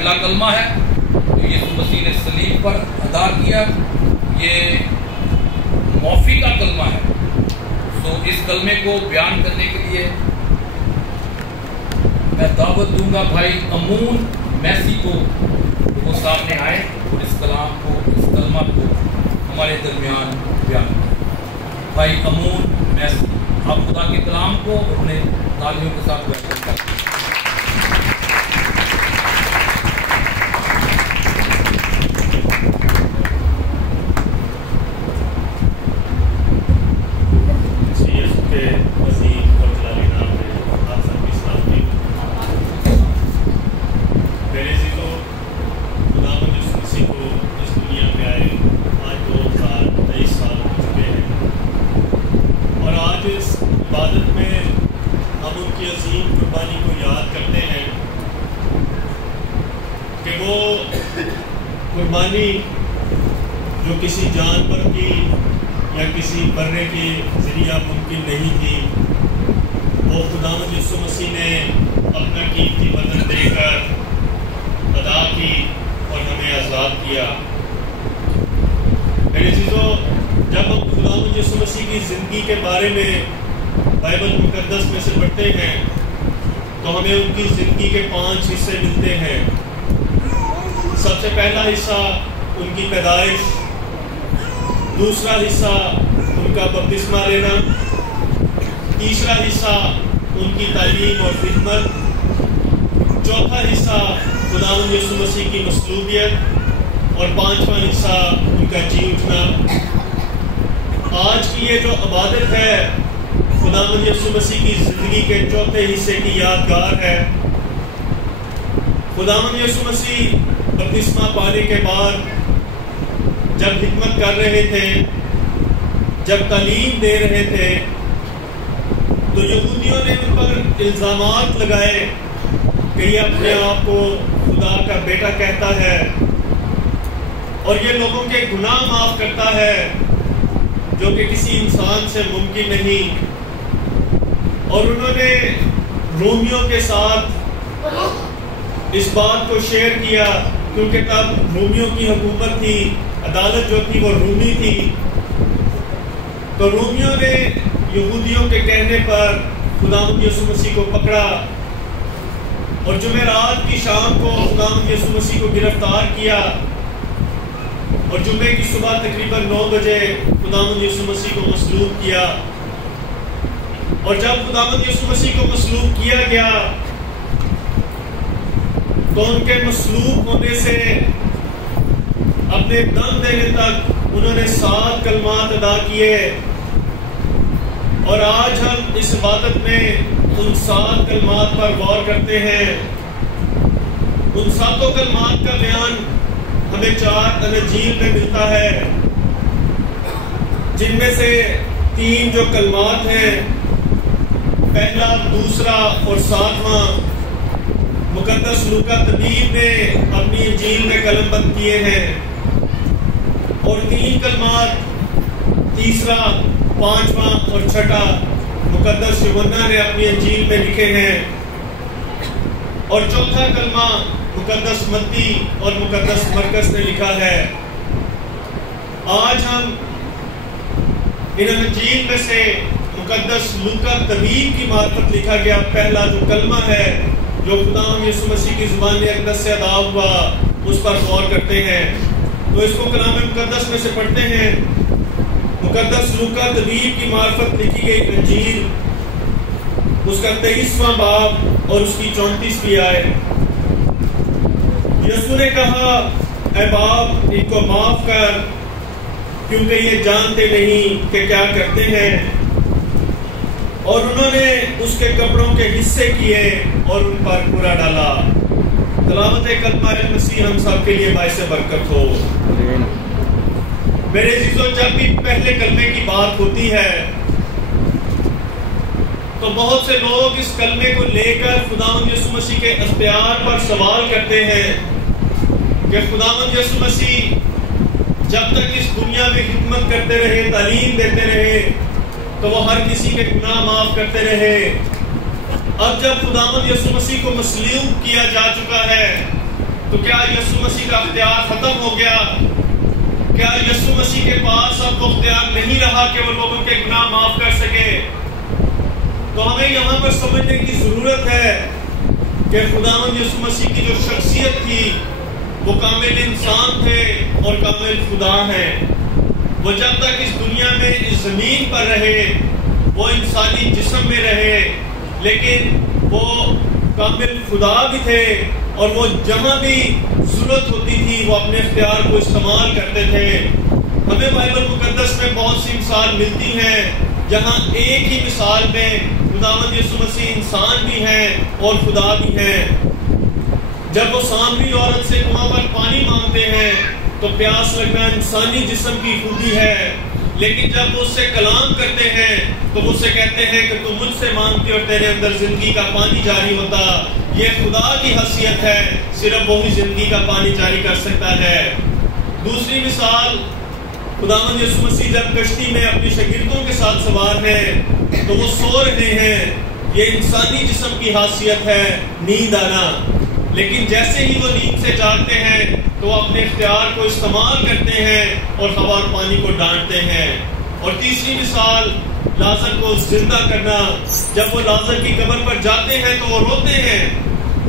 پہلا کلمہ ہے جو یسوع مسیح نے صلیب پر ادا کیا، یہ معافی کا کلمہ ہے۔ تو اس کلمے کو بیان کرنے کے لیے میں دعوت دوں گا بھائی امون میسی کو، وہ سامنے آئے اور اس کلام کو، اس کلمہ کو ہمارے درمیان بیان کریں۔ بھائی امون میسی، آپ خدا کے کلام کو اپنے تالیوں کے ساتھ بیان کریں۔ قربانی جو کسی جانور کی یا کسی برے کے ذریعہ ممکن نہیں تھی، وہ خداوند یسوع مسیح نے اپنا قیمتی بدن دے کر ادا کی اور ہمیں آزاد کیا۔ میرے عزیزو، جب ہم خداوند یسوع مسیح کی زندگی کے بارے میں بائبل مقدس میں سے پڑھتے ہیں تو ہمیں ان کی زندگی کے 5 حصے ملتے ہیں۔ سب سے پہلا حصہ ان کی پیدائش، دوسرا حصہ ان کا بپتسمہ لینا، تیسرا حصہ ان کی تعلیم اور خدمت، چوتھا حصہ خداوند یسوع مسیح کی مصلوبیت، اور 5واں حصہ ان کا جی اٹھنا۔ آج کی یہ جو عبادت ہے خداوند یسوع مسیح کی زندگی کے چوتھے حصے کی یادگار ہے۔ خداوند یسوع مسیح بپتسمہ پانے کے بعد جب خدمت کر رہے تھے، جب تعلیم دے رہے تھے، تو یہودیوں نے ان پر الزامات لگائے کہ یہ اپنے آپ کو خدا کا بیٹا کہتا ہے اور یہ لوگوں کے گناہ معاف کرتا ہے جو کہ کسی انسان سے ممکن نہیں۔ اور انہوں نے رومیوں کے ساتھ اس بات کو شیئر کیا، کیونکہ تب رومیوں کی حکومت تھی، عدالت جو تھی وہ رومی تھی۔ تو رومیوں نے یہودیوں کے کہنے پر خداوند یسوع مسیح کو پکڑا اور جمعرات کی شام کو خداوند یسوع مسیح کو گرفتار کیا، اور جمعے کی صبح تقریباً 9 بجے خداوند یسوع مسیح کو مصلوب کیا۔ اور جب خداوند یسوع مسیح کو مصلوب کیا گیا تو ان کے مصلوب ہونے سے اپنے دم دینے تک انہوں نے 7 کلمات ادا کیے، اور آج ہم اس عبادت میں ان 7 کلمات پر غور کرتے ہیں۔ ان 7 کلمات کا بیان ہمیں 4 اناجیل میں ملتا ہے، جن میں سے 3 جو کلمات ہیں، پہلا، دوسرا اور 7واں، مقدس لوکا طبیب نے اپنی انجیل میں قلم بند کیے ہیں، اور 3 کلمات، تیسرا، 5واں اور 6ٹھا، مقدس یوحنا نے اپنی انجیل میں لکھے ہیں، اور 4تھا کلمہ مقدس متی اور مقدس مرکز نے لکھا ہے۔ آج ہم ان انجیل میں سے مقدس لوکا طبیب کی معرفت لکھا گیا پہلا جو کلمہ ہے جو خداوند یسوع مسیح کی زبان اقدس سے ادا ہوا، اس پر غور کرتے ہیں۔ تو اس کو کلام مقدس میں سے پڑھتے ہیں۔ مقدس لوکا طبیب کی معرفت لکھی گئی انجیل، اس کا 23واں باب اور اس کی 34ویں آیت۔ یسوع نے کہا، اے باپ، ان کو معاف کر، کیونکہ یہ جانتے نہیں کہ کیا کرتے ہیں۔ اور انہوں نے اس کے کپڑوں کے حصے کیے اور ان پر پورا ڈالا۔ تلاوت کلمہ مسیح ہم سب کے لیے باعث برکت ہو۔ میرے عزیزو، جب بھی پہلے کلمے کی بات ہوتی ہے تو بہت سے لوگ اس کلمے کو لے کر خداوند یسوع مسیح کے اختیار پر سوال کرتے ہیں کہ خداوند یسوع مسیح جب تک اس دنیا میں خدمت کرتے رہے، تعلیم دیتے رہے، تو وہ ہر کسی کے گناہ معاف کرتے رہے۔ اب جب خداوند یسوع مسیح کو مصلوب کیا جا چکا ہے تو کیا یسوع مسیح کا اختیار ختم ہو گیا؟ کیا یسوع مسیح کے پاس اب وہ اختیار نہیں رہا کہ وہ لوگوں کے گناہ معاف کر سکے؟ تو ہمیں یہاں پر سمجھنے کی ضرورت ہے کہ خداوند یسوع مسیح کی جو شخصیت تھی وہ کامل انسان تھے اور کامل خدا ہیں۔ وہ جب تک اس دنیا میں اس زمین پر رہے وہ انسانی جسم میں رہے، لیکن وہ کامل خدا بھی تھے اور وہ جہاں بھی ضرورت ہوتی تھی وہ اپنے اختیار کو استعمال کرتے تھے۔ ہمیں بائبل مقدس میں بہت سی مثال ملتی ہیں جہاں ایک ہی مثال میں خداوند یسوع مسیح انسان بھی ہیں اور خدا بھی ہیں۔ جب وہ سامری عورت سے کنواں پر پانی مانگتے ہیں تو پیاس لگنا انسانی جسم کی خوبی ہے، لیکن جب وہ اس سے کلام کرتے ہیں تو وہ اسے کہتے ہیں کہ تم مجھ سے مانگتی اور تیرے اندر زندگی کا پانی جاری ہوتا۔ یہ خدا کی حیثیت ہے، صرف وہی زندگی کا پانی جاری کر سکتا ہے۔ دوسری مثال، خداوند یسوع مسیح جب کشتی میں اپنے شاگردوں کے ساتھ سوار ہیں تو وہ سو رہے ہیں، یہ انسانی جسم کی حیثیت ہے، نیند آنا۔ لیکن جیسے ہی وہ نیند سے جاگتے ہیں تو وہ اپنے اختیار کو استعمال کرتے ہیں اور ہوا اور پانی کو ڈانٹتے ہیں۔ اور تیسری مثال، لازر کو زندہ کرنا۔ جب وہ لازر کی قبر پر جاتے ہیں تو وہ روتے ہیں۔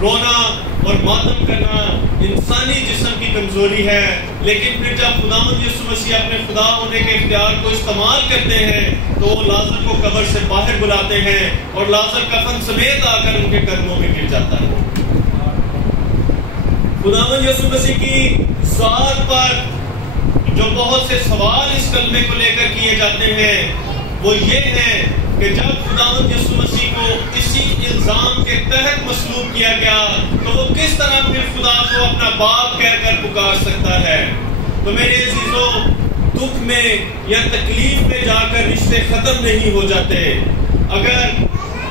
رونا اور ماتم کرنا انسانی جسم کی کمزوری ہے، لیکن پھر جب خداوند یسوع مسیح اپنے خدا ہونے کے اختیار کو استعمال کرتے ہیں تو وہ لازر کو قبر سے باہر بلاتے ہیں اور لازر کفن سمیت آ کر ان کے قدموں میں گر جاتا ہے۔ خداوند یسوع مسیح کی ذات پر جو بہت سے سوال اس کلمے کو لے کر کیے جاتے ہیں وہ یہ ہے کہ جب خداوند یسوع مسیح کو اسی الزام کے تحت مصلوب کیا گیا تو وہ کس طرح پھر خدا کو اپنا باپ کہہ کر پکار سکتا ہے؟ تو میرے عزیزوں، دکھ میں یا تکلیف میں جا کر رشتے ختم نہیں ہو جاتے۔ اگر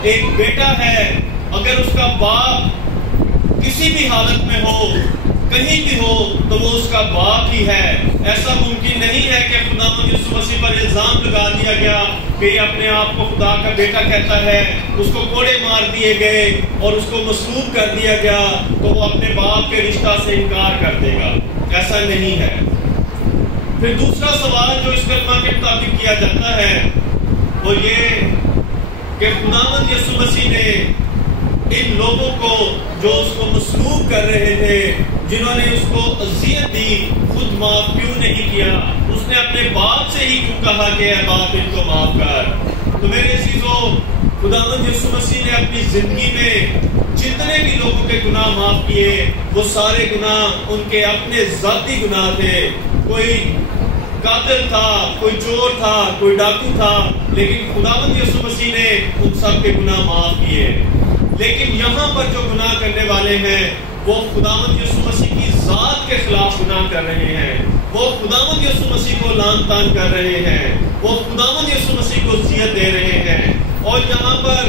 ایک بیٹا ہے، اگر اس کا باپ کسی بھی حالت میں ہو، کہیں بھی ہو، تو وہ اس کا باپ ہی ہے۔ ایسا ممکن نہیں ہے کہ خداوند یسوع مسیح پر الزام لگا دیا گیا کہ یہ اپنے آپ کو خدا کا بیٹا کہتا ہے، اس کو کوڑے مار دیے گئے اور اس کو مصلوب کر دیا گیا تو وہ اپنے باپ کے رشتہ سے انکار کر دے گا۔ ایسا نہیں ہے۔ پھر دوسرا سوال جو اس کلمہ کے مطابق کیا جاتا ہے وہ یہ کہ خداوند یسوع مسیح نے ان لوگوں کو جو اس کو مصلوب کر رہے تھے، جنہوں نے اس کو اذیت دی، خود معاف کیوں نہیں کیا؟ اس نے اپنے باپ سے ہی کیوں کہا کہ اے باپ ان کو معاف کر؟ تو میرے عزیزوں، خداوند یسوع مسیح نے اپنی زندگی میں جتنے بھی لوگوں کے گناہ معاف کیے وہ سارے گناہ ان کے اپنے ذاتی گناہ تھے۔ کوئی قاتل تھا، کوئی چور تھا، کوئی ڈاکو تھا، لیکن خداوند یسوع مسیح نے ان سب کے گناہ معاف کیے۔ لیکن یہاں پر جو گناہ کرنے والے ہیں وہ خداوند یسوع مسیح کی ذات کے خلاف گناہ کر رہے ہیں، وہ خداوند یسوع مسیح کو لعن طعن کر رہے ہیں، وہ خداوند یسوع مسیح کو اذیت دے رہے ہیں۔ اور یہاں پر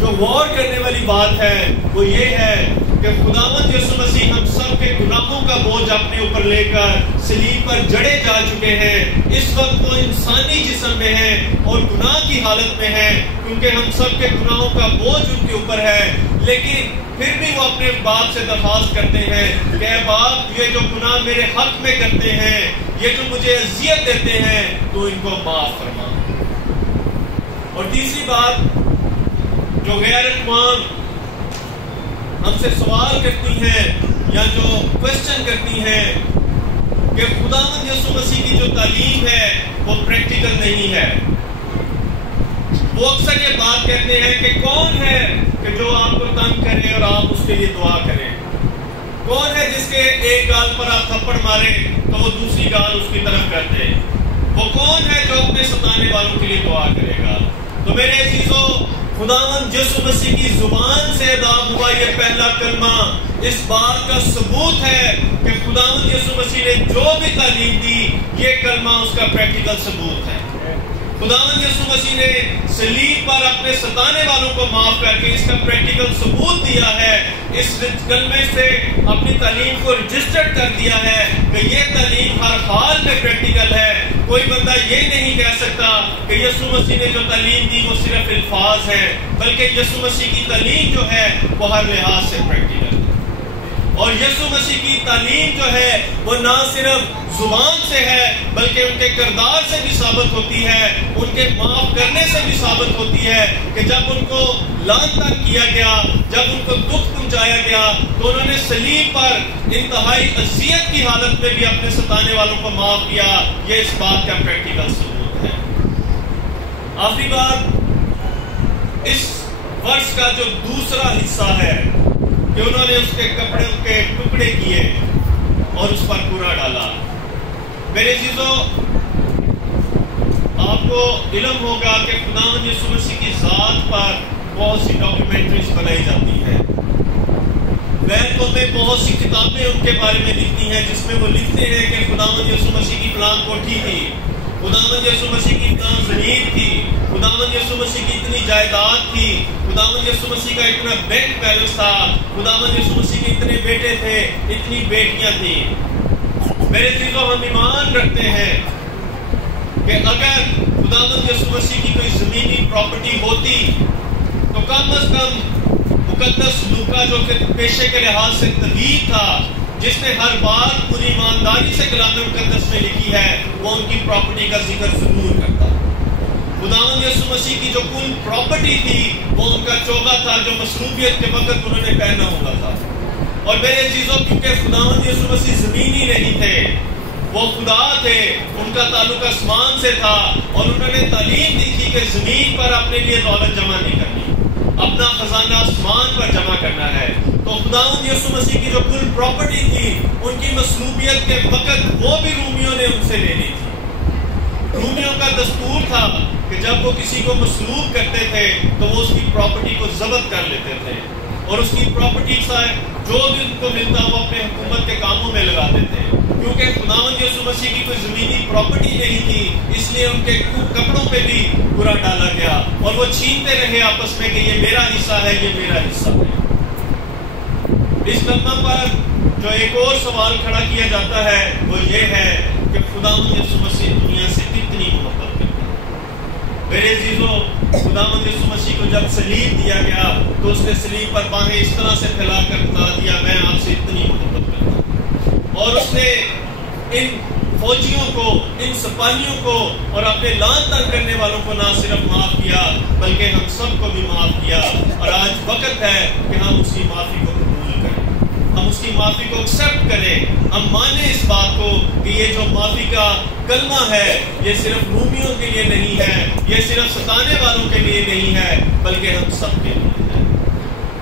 جو غور کرنے والی بات ہے وہ یہ ہے کہ خداوند یسوع مسیح ہم سب کے گناہوں کا بوجھ اپنے اوپر لے کر صلیب پر جڑے جا چکے ہیں۔ اس وقت وہ انسانی جسم میں ہیں اور گناہ کی حالت میں ہیں، کیونکہ ہم سب کے گناہوں کا بوجھ ان کے اوپر ہے، لیکن پھر بھی وہ اپنے باپ سے درخواست کرتے ہیں کہ اے باپ، یہ جو گناہ میرے حق میں کرتے ہیں، یہ جو مجھے اذیت دیتے ہیں، تو ان کو معاف فرما۔ اور تیسری بات، جو غیر اقوام ہم سے سوال کرتی ہیں یا جو کوشچن کرتی ہیں کہ خداوند یسوع مسیح کی جو تعلیم ہے وہ پریکٹیکل نہیں ہے، وہ اکثر یہ بات کہتے ہیں کہ کون ہے کہ جو آپ کو تنگ کرے اور آپ اس کے لیے دعا کریں؟ کون ہے جس کے ایک گال پر آپ تھپڑ مارے تو وہ دوسری گال اس کی طرف کر دے؟ وہ کون ہے جو اپنے ستانے والوں کے لیے دعا کرے گا؟ تو میرے عزیزوں، خداوند یسوع مسیح کی زبان سے ادا ہوا یہ پہلا کلمہ اس بات کا ثبوت ہے کہ خداوند یسوع مسیح نے جو بھی تعلیم دی، یہ کلمہ اس کا پریکٹیکل ثبوت ہے۔ خداوند یسوع مسیح نے صلیب پر اپنے ستانے والوں کو معاف کر کے اس کا پریکٹیکل ثبوت دیا ہے، اس کلمے سے اپنی تعلیم کو رجسٹرڈ کر دیا ہے کہ یہ تعلیم ہر حال میں پریکٹیکل ہے۔ کوئی بندہ یہ نہیں کہہ سکتا کہ یسوع مسیح نے جو تعلیم دی وہ صرف الفاظ ہے، بلکہ یسوع مسیح کی تعلیم جو ہے وہ ہر لحاظ سے پریکٹیکل ہے۔ اور اور یسوع مسیح کی تعلیم جو ہے وہ نہ صرف زبان سے ہے بلکہ ان کے کردار سے بھی ثابت ہوتی ہے، ان کے معاف کرنے سے بھی ثابت ہوتی ہے کہ جب ان کو لعن تک کیا گیا، جب ان کو دکھ پہنچایا گیا تو انہوں نے صلیب پر انتہائی اذیت کی حالت میں بھی اپنے ستانے والوں کو معاف کیا۔ یہ اس بات کا پریکٹیکل ثبوت ہے۔ آخری بات، اس ورس کا جو دوسرا حصہ ہے کہ انہوں نے اس کے کپڑے کے ٹکڑے کیے اور اس پر کوڑا ڈالا۔ میرے عزیزو، آپ کو علم ہوگا کہ خداوند یسوع مسیح کی ذات پر بہت سی ڈاکیومنٹریز بنائی جاتی ہیں، غیر قومیں بہت سی کتابیں ان کے بارے میں لکھتی ہیں جس میں وہ لکھتے ہیں کہ خداوند یسوع مسیح کی فلاں کوٹھی تھی، خداوند یسوع مسیح کی اتنا زمین تھی، خداوند یسوع مسیح کی اتنی جائیداد تھی، خداوند یسوع مسیح کا اتنا بینک بیلنس تھا، خداوند یسوع مسیح کے اتنے بیٹے تھے، اتنی بیٹیاں تھیں۔ میرے عزیزو، ہم ایمان رکھتے ہیں کہ اگر خداوند یسوع مسیح کی کوئی زمینی پراپرٹی ہوتی تو کم از کم مقدس لوکا جو کہ پیشے کے لحاظ سے طبیب تھا، جس نے ہر بات پوری ایمانداری سے کلام مقدس میں لکھی ہے، وہ ان کی پراپرٹی کا ذکر ضرور کرتا۔ خداوند یسوع مسیح کی جو کل پراپرٹی تھی وہ ان کا چوغا تھا جو مصلوبیت کے وقت انہوں نے پہنا ہوا تھا۔ اور میرے عزیزوں، کیونکہ خداوند یسوع مسیح زمینی نہیں تھے، وہ خدا تھے، ان کا تعلق آسمان سے تھا، اور انہوں نے تعلیم دی تھی کہ زمین پر اپنے لیے دولت جمع نہیں کرنی، اپنا خزانہ آسمان پر جمع کرنا ہے۔ تو خداوند یسوع مسیح کی جو کل پراپرٹی تھی ان کی مصلوبیت کے وقت وہ بھی رومیوں نے ان سے لے لی تھی۔ رومیوں کا دستور تھا کہ جب وہ کسی کو مصلوب کرتے تھے تو وہ اس کی پراپرٹی کو ضبط کر لیتے تھے، اور اس کی پراپرٹی سے جو بھی ان کو ملتا وہ اپنے حکومت کے کاموں میں لگاتے تھے۔ کیونکہ خداوند یسوع مسیح کی کوئی زمینی پراپرٹی نہیں تھی، اس لیے ان کے کپڑوں پہ بھی برا ڈالا گیا، اور وہ چھینتے رہے آپس میں کہ یہ میرا حصہ ہے، یہ میرا حصہ ہے۔ اس کلمہ پر جو ایک اور سوال کھڑا کیا جاتا ہے وہ یہ ہے کہ خداوند یسوع مسیح دنیا سے کتنی محبت کرتا ہے۔ میرے عزیزو، خداوند یسوع مسیح کو جب صلیب دیا گیا تو اس نے صلیب پر باہیں اس طرح سے پھیلا کر بتا دیا، میں آپ سے اتنی محبت کرتا ہوں۔ اور اس نے ان فوجیوں کو، ان سپاہیوں کو اور اپنے لعن تنگ کرنے والوں کو نہ صرف معاف کیا بلکہ ہم سب کو بھی معاف کیا۔ اور آج وقت ہے کہ ہم اس کی معافی کو قبول کریں، ہم اس کی معافی کو ایکسپٹ کریں، ہم مانیں اس بات کو کہ یہ جو معافی کا کلمہ ہے یہ صرف رومیوں کے لیے نہیں ہے، یہ صرف ستانے والوں کے لیے نہیں ہے، بلکہ ہم سب کے لیے ہے۔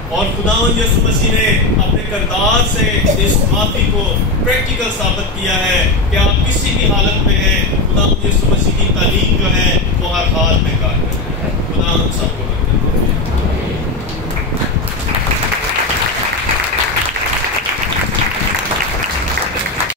اور خداوند یسوع مسیح نے اپنے کردار سے اس معافی کو پریکٹیکل ثابت کیا ہے کہ آپ کسی بھی حالت میں ہیں، خداوند یسوع مسیح کی تعلیم جو ہے وہ ہر حال میں